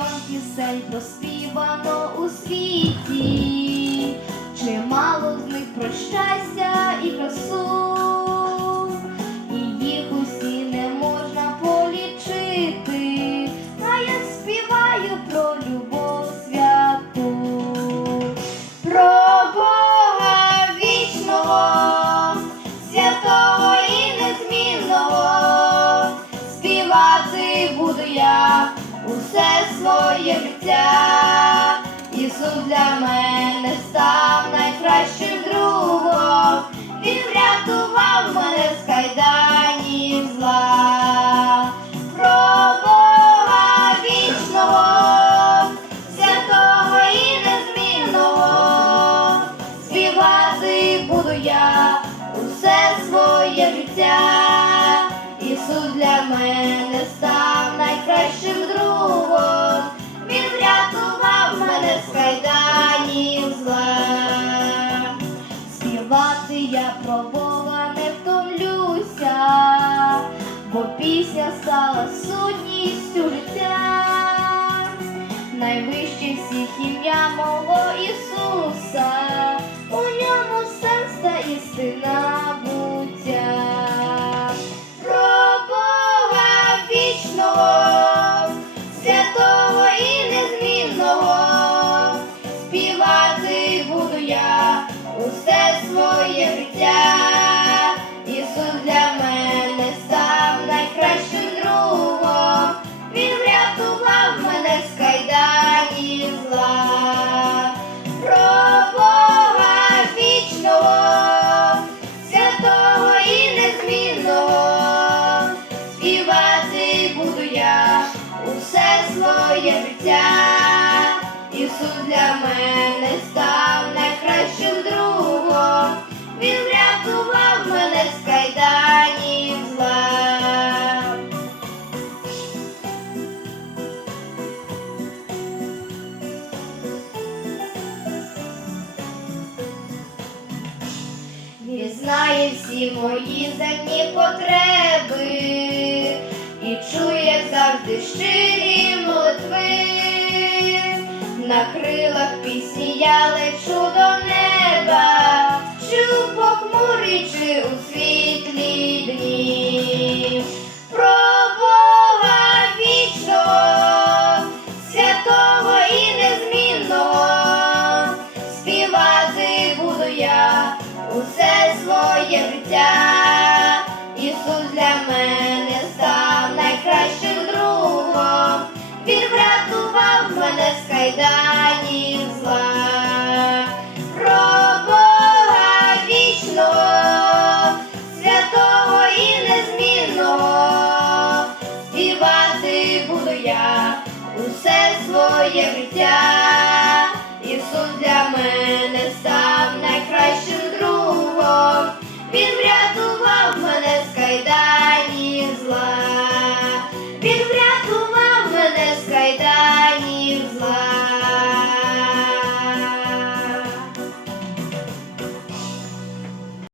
пісень проспівано у світі, чимало з них про щастя і красу, і їх усі не можна полічити, а я співаю про любов святу, про Бога вічного, святого і незмінного, співати буду я усе своє життя. Ісус для мене став найкращим другом. Він врятував мене з кайданів зла. Про святого і незмінного, співати буду я усе своє життя. Ісус для мене став бо пісня стала сутністю життя. Найвище всіх ім'я мого Ісуса, у ньому сенс та істина буття. Про Бога вічного, святого і незмінного, співати буду я усе своє життя. Врятував мене з кайданів зла. Про Бога вічного, святого і незмінного, співати буду я усе своє життя. Ісус для мене став найкращим другом. Він знає всі мої земні потреби і чує завжди щирі молитви. На крилах пісні я лечу до неба, Чу похмурі, чи у світлі дні. Своє життя. Ісус для мене став найкращим другом. Він врятував